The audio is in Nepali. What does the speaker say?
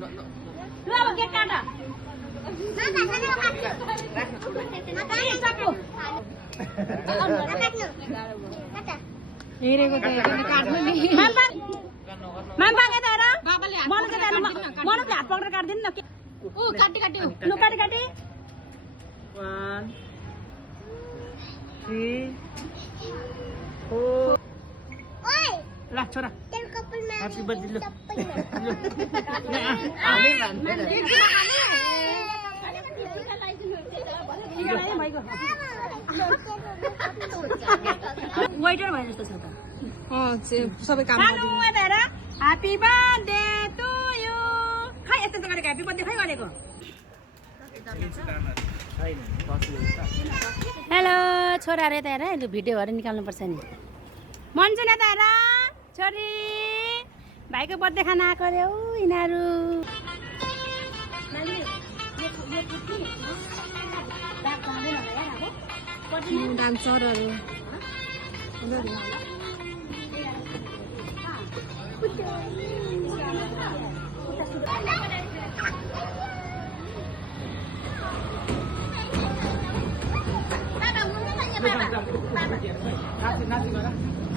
Lu apa keek kaata? हेरेको त काट्नु नि माम्पाङ यता हेर बाबाले हात पक्रेर काट्दिनु न ऊ काटी लु काटी 1 3 4 ओइ ल छोरा ह्यापी बर्थडे लु वेटर भयो जस्तो छ त सबै काम गर्दिनु ह्यापी बर्थडे टु यु खै यस्तो गरेको ह्यापी बर्थडे खै गरेको हेलो छोराहरू यता हेर यो भिडियोहरू निकाल्नुपर्छ नि मन्जु न त हेर छोरी भाइको बर्थडे खाना आएको अरे हौ यिनीहरू डान्सरहरू Nasi